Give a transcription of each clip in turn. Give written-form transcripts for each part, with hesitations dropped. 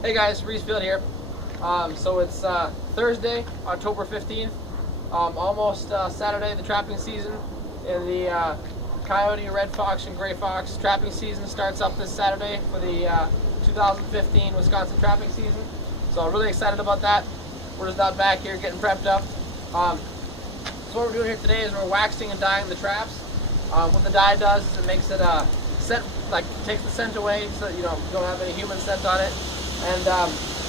Hey guys, Reese Field here. So it's Thursday, October 15th, almost Saturday, the trapping season in the coyote, red fox, and gray fox trapping season starts up this Saturday for the 2015 Wisconsin trapping season. So I'm really excited about that. We're just out back here getting prepped up. So what we're doing here today is we're waxing and dyeing the traps. What the dye does is it makes it scent, like takes the scent away so that you don't have any human scent on it. And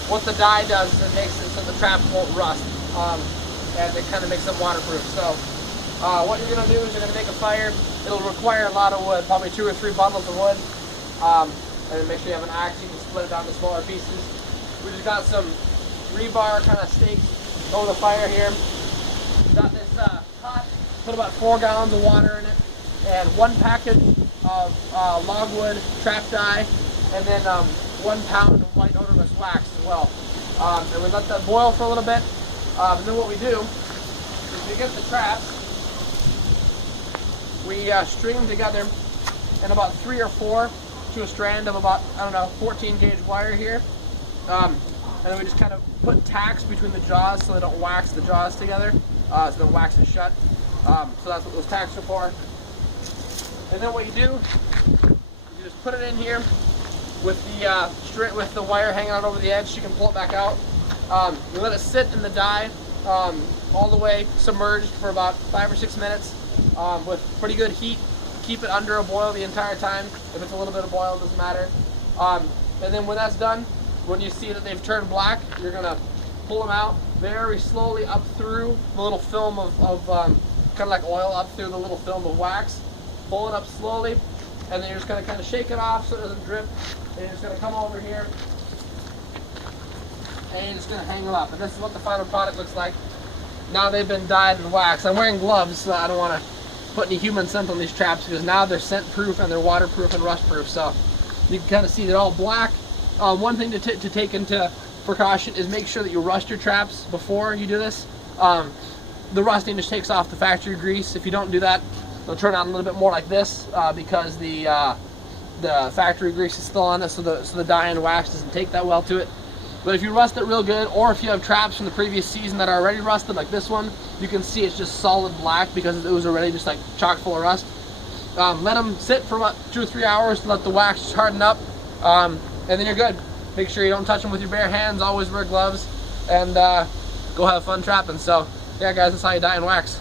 what the dye does is it makes it so the traps won't rust, and it kind of makes them waterproof. So what you're going to do is you're going to make a fire. It'll require a lot of wood, probably 2 or 3 bundles of wood, and then make sure you have an axe. You can split it down to smaller pieces. We just got some rebar kind of stakes over the fire here. Got this pot, put about 4 gallons of water in it, and 1 package of logwood trap dye, and then 1 pound of white odorless wax as well. And we let that boil for a little bit. And then what we do is we get the traps, we string them together in about 3 or 4 to a strand of about, 14 gauge wire here. And then we just kind of put tacks between the jaws so they don't wax the jaws together, so the wax is shut. So that's what those tacks are for. And then what you do is you just put it in here with the wire hanging out over the edge. You can pull it back out. You let it sit in the dye all the way submerged for about 5 or 6 minutes with pretty good heat. Keep it under a boil the entire time. If it's a little bit of boil, it doesn't matter. And then when that's done, when you see that they've turned black, you're gonna pull them out very slowly up through the little film of kind of like oil up through the little film of wax. Pull it up slowly, and then you're just gonna kind of shake it off so it doesn't drip. And you're just going to come over here and you're just going to hang them up. And this is what the final product looks like. Now they've been dyed and waxed. I'm wearing gloves, so I don't want to put any human scent on these traps because now they're scent proof and they're waterproof and rust proof. So you can kind of see they're all black. One thing to take into precaution is make sure that you rust your traps before you do this. The rusting just takes off the factory grease. If you don't do that, they'll turn out a little bit more like this because the factory grease is still on it, so the dye and wax doesn't take that well to it. But if you rust it real good, or if you have traps from the previous season that are already rusted, like this one, you can see it's just solid black because it was already just like chock full of rust. Let them sit for about 2 or 3 hours to let the wax just harden up, and then you're good. Make sure you don't touch them with your bare hands. Always wear gloves, and go have fun trapping. So yeah, guys, that's how you dye and wax.